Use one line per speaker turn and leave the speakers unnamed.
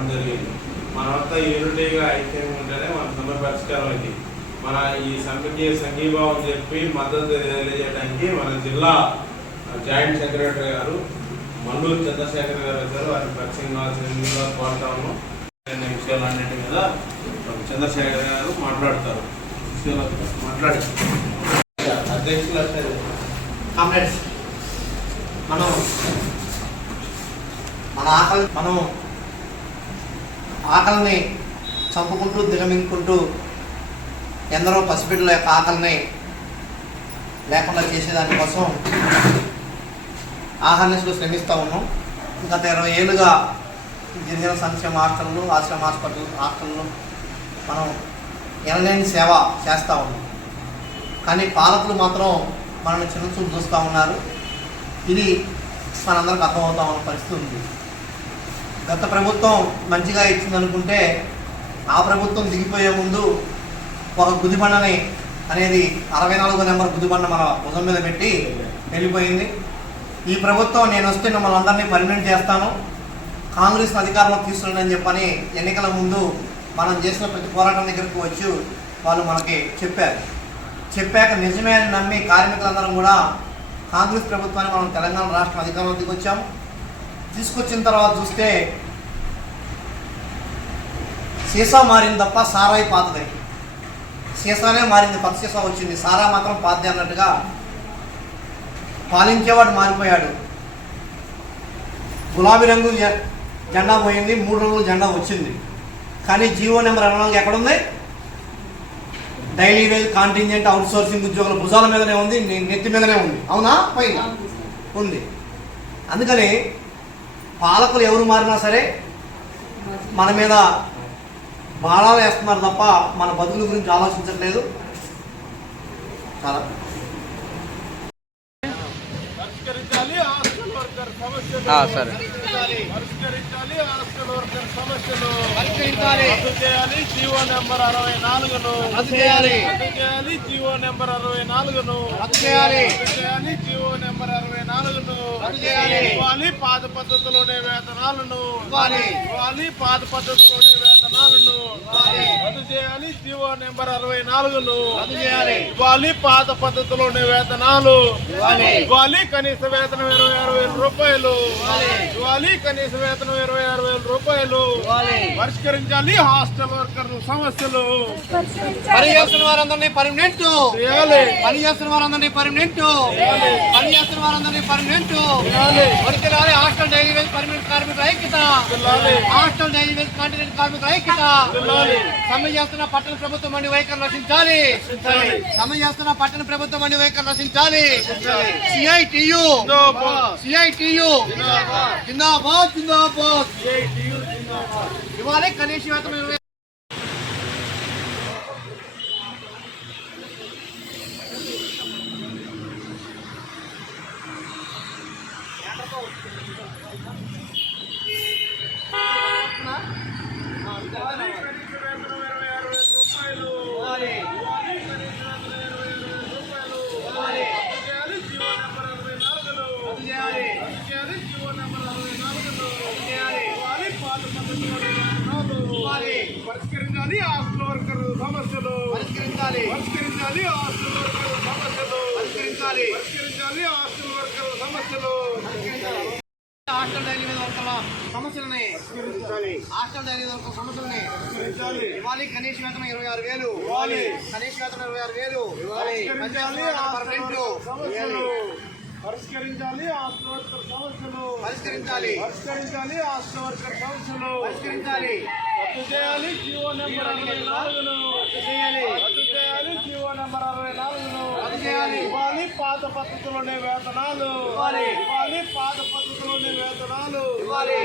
రావడం జరిగింది మనమంతా యూనిటీగా ఐక్యంగా ఉంటేనే మన సమయ పరిష్కారం అయింది. మన ఈ సమితి సంఘీభావం చెప్పి మద్దతు తెలియజేయడానికి మన జిల్లా జాయింట్ సెక్రటరీ గారు మల్లూరు చంద్రశేఖర్ గారు గారు వారిని పరిచయం కావాల్సిందిగా కోరుతాము విషయాలన్నింటి మీద చంద్రశేఖర్ గారు మాట్లాడతారు. మాట్లాడి అధ్యక్షులు
కామ్రేడ్స్ మనం మన ఆకలి మనం ఆకలిని చంపుకుంటూ దిగమింగుకుంటూ ఎందరో పసిబిడ్డల యొక్క ఆకలిని లేకుండా చేసేదానికోసం ఆహర్నిశలు శ్రమిస్తూ ఉన్నాం. గత ఇరవై ఏళ్ళుగా గిరిజన సంక్షేమ హాస్టళ్ళు ఆశ్రమ హాస్పిటల్ హాస్టళ్ళు మనం ఎనలేని సేవ చేస్తూ ఉన్నాం. కానీ పాలకులు మాత్రం మనల్ని చిన్న చూపు చూస్తూ ఉన్నారు. ఇది మనందరికి అర్థమవుతా ఉన్న పరిస్థితి ఉంది. గత ప్రభుత్వం మంచిగా ఇచ్చిందనుకుంటే ఆ ప్రభుత్వం దిగిపోయే ముందు ఒక గుదిబండని అనేది అరవై నాలుగో నెంబర్ గుదిబండ మన భుజం మీద పెట్టి వెళ్ళిపోయింది. ఈ ప్రభుత్వం నేను వస్తే మిమ్మల్ని అందరినీ పర్మనెంట్ చేస్తాను. కాంగ్రెస్ అధికారంలో తీసుకురండి చెప్పని ఎన్నికల ముందు మనం చేసిన ప్రతి పోరాటం దగ్గరకు వచ్చి వాళ్ళు మనకి చెప్పారు. చెప్పాక నిజమే అని నమ్మి కార్మికులందరం కూడా కాంగ్రెస్ ప్రభుత్వాన్ని మనం తెలంగాణ రాష్ట్రం అధికారంలోకి వచ్చాం తీసుకొచ్చిన తర్వాత చూస్తే సీసా మారింది తప్ప సారాయి పాతది. సీసానే మారింది కొత్త సీసా వచ్చింది. సారా మాత్రం పాతది అన్నట్టుగా పాలించేవాడు మారిపోయాడు. గులాబీ రంగు జెండా పోయింది మూడు రంగుల జెండా వచ్చింది. కానీ జీవో నెంబర్ నాలుగు ఎక్కడుంది? Daily wage contingent outsourcing ఉద్యోగుల భుజాల మీదనే ఉంది నెత్తి మీదనే ఉంది. అవునా? పైన ఉంది. అందుకని పాలకులు ఎవరు మారినా సరే మన మీద బాణాలు వేస్తున్నారు తప్ప మన బతుకుల గురించి ఆలోచించట్లేదు. చాలా.
సరే.
పరిష్కరించాలి హాస్టల్ వర్కర్ సమస్యలు
పరిష్కరించాలి.
రద్దు చేయాలి జీవో నెంబర్ అరవై నాలుగును
రద్దు చేయాలి.
రద్దు చేయాలి జీవో నెంబర్ అరవై నాలుగును
రద్దు చేయాలి.
రద్దు చేయాలి జీవో నెంబర్ అరవై నాలుగును
రద్దు చేయాలి.
ఇవ్వాలి పాత పద్ధతిలోనే వేతనాలను
ఇవ్వాలి.
ఇవ్వాలి పాత పద్ధతిలోనే వేతనాలను
ఇవ్వాలి.
రద్దు చేయాలి జీవో నెంబర్ అరవై నాలుగును
రద్దు చేయాలి.
ఇవ్వాలి పాత పద్ధతిలోనే వేతనాలు
ఇవ్వాలి.
కనీస వేతనం ఇరవై ఆరు వేల రూపాయలు.
ఇవ్వాలి
కనీస వేతనం ఇరవై ఆరు వేల రూపాయలు. పరిష్కరించాలి హాస్టల్ వర్కర్ల సమస్యలు.
పని చేస్తున్న వారందరినీ పర్మనెంట్.
చేయాలి.
పని చేస్తున్న వారందరినీ పర్మనెంట్. పని చేస్తున్న వారందరినీ పర్మనెంట్.
చేయాలి.
వర్తిల్లాలి హాస్టల్ డైలీ వేజ్ పర్మనెంట్ కార్మికుల ఐక్యత. హాస్టల్ డైలీ వేజ్ కాంటినెంట్ కార్మికుల ఐక్యత. సమ్మె చేస్తున్న పట్టణ ప్రభుత్వం మండి వైఖరి నశించాలి సమ్మె చేస్తున్న పట్టణ ప్రభుత్వం మండి వైఖరి నశించాలి సిఐటియు.
జిందాబాద్.
సిఐటియు. జిందాబాద్. జిందాబాద్.
జిందాబాద్.
ఇవాళే కనీసం
పరిష్కరించాలి.
పరిష్కరించాలి.
హాస్టల్ వర్కర్ సమస్యలు.
పరిష్కరించాలి.
పరిష్కరించాలి. హాస్టల్ వర్కర్ సమస్యలు.
హాస్టల్ డైలీ మీద వర్కర్ల సమస్యలని
పరిష్కరించాలి.
హాస్టల్ డైలీ వర్కర్ల సమస్యలని
పరిష్కరించాలి.
ఇవ్వాలి కనీస వేతనం ఇరవై ఆరు వేలు.
ఇవ్వాలి.
కనీస వేతనం ఇరవై ఆరు వేలు. పర్మనెంట్.
సమస్యలు. పరిష్కరించాలి. హాస్టల్ వర్కర్ సమస్యలు.
పరిష్కరించాలి.
పరిష్కరించాలి. హాస్టల్ వర్కర్ సమస్యలు.
పరిష్కరించాలి.
రద్దు చేయాలి. జీవో నెంబర్ అరవై నాలుగును.
రద్దు చేయాలి.
జీవో నెంబర్ అరవై నాలుగును. ఇవ్వాలి పాత పద్ధతిలోనే వేతనాలు. ఇవ్వాలి పాత పద్ధతిలోనే వేతనాలు
ఇవ్వాలి